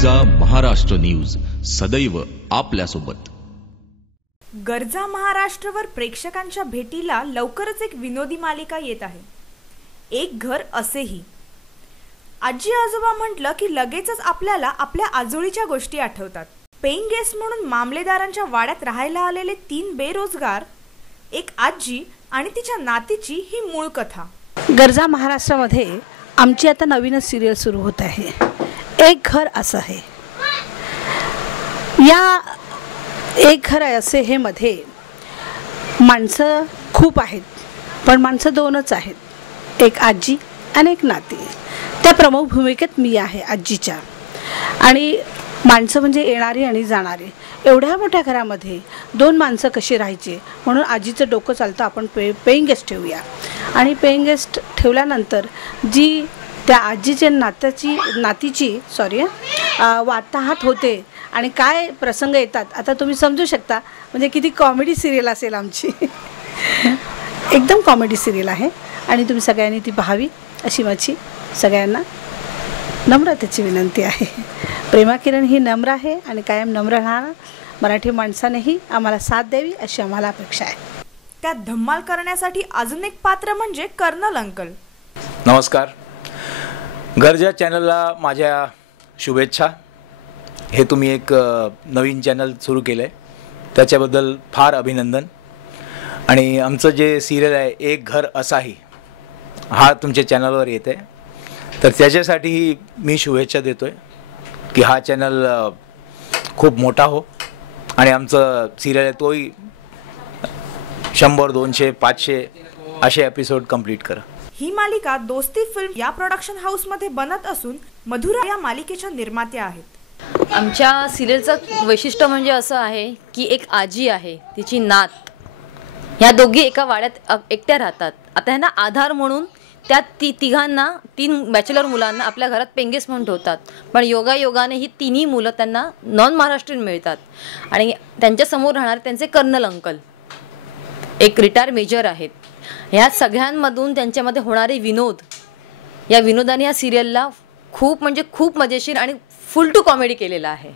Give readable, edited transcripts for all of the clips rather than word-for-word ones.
गरजा महाराष्ट्र न्यूज सदैव आपल्यासोबत। गरजा महाराष्ट्रवर प्रेक्षकांच्या भेटीला लवकरच एक विनोदी मालिका येत आहे। एक घर असेही। आजी आजोबा म्हटलं की लगेचच आपल्याला आपल्या आजोळीच्या गोष्टी आठवतात। पेइंग गेस्ट म्हणून मामलेदारांच्या वाड्यात राहायला आलेले 3 बेरोजगार, एक आजी आणि तिच्या नातीची ही मूळ कथा। गरजा महाराष्ट्रामध्ये आमची आता नवीनच सिरियल सुरू होत आहे। एक घर असं आहे। या एक घर असे हे मध्ये माणसं खूप आहेत, पण माणसं 2च आहेत, एक आजी आणि एक नाती। त्या प्रमुख भूमिकेत मी आहे आजीच्या। आणि माणसं म्हणजे येणारी आणि जाणारी। एवढ्या मोठ्या घरामध्ये 2 माणसं कशी राहायची म्हणून आजीचं डोकं चालतं आपण पेइंग गेस्ट ठेवूया। आणि पेइंग गेस्ट ठेवल्यानंतर जी त्या आजीच्या नातीची वाताहत होते आणि काय प्रसंग येतात आता तुम्ही समजू शकता। म्हणजे किती कॉमेडी सिरियल असेल आमची। एकदम कॉमेडी सिरियल आहे आणि तुम्ही सगळ्यांनी ती पाहावी अशी माझी सगळ्यांना नम्रतेची विनंती आहे। प्रेमा किरण ही नम्र आहे आणि कायम नम्र राहणार। मराठी माणसानेही आम्हाला साथ द्यावी अशी आम्हाला अपेक्षा आहे। त्यात धम्माल करण्यासाठी अजून एक पात्र म्हणजे कर्नल अंकल। नमस्कार, गरजा चॅनलला माझ्या शुभेच्छा। हे तुम्ही एक नवीन चॅनल सुरू केलं आहे त्याच्याबद्दल फार अभिनंदन। आणि आमचं जे सिरियल आहे एक घर असाही हा तुमच्या चॅनलवर येते, तर त्याच्यासाठीही मी शुभेच्छा देतो आहे की हा चॅनल खूप मोठा हो आणि आमचं सिरियल आहे तोही 100, 200, 500 असे एपिसोड कंप्लीट करा। ही मालिका दोस्ती फिल्म या प्रोडक्शन हाऊस मध्ये बनत असून मधुरा या मालिकेच्या निर्मात्या आहेत। आमच्या सिरियलचं वैशिष्ट्य म्हणजे असं आहे की एक आजी आहे, तिची नात, ह्या दोघी एका वाड्यात एकट्या राहतात। आता ह्यांना आधार म्हणून त्या तिघांना 3 बॅचलर मुलांना आपल्या घरात पेंगेस म्हणून ठेवतात। पण योगायोगाने ही 3ही मुलं त्यांना नॉन महाराष्ट्रीयन मिळतात आणि त्यांच्यासमोर राहणार त्यांचे कर्नल अंकल एक रिटायर मेजर आहेत। ह्या सगळ्यांमधून त्यांच्यामध्ये होणारे विनोद, या विनोदाने या सिरियलला खूप म्हणजे खूप मजेशीर आणि फुल टू कॉमेडी केलेला आहे।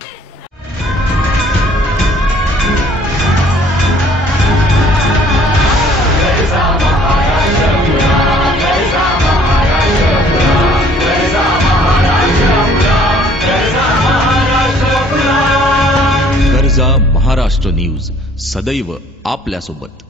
गरजा महाराष्ट्र न्यूज सदैव आपल्यासोबत।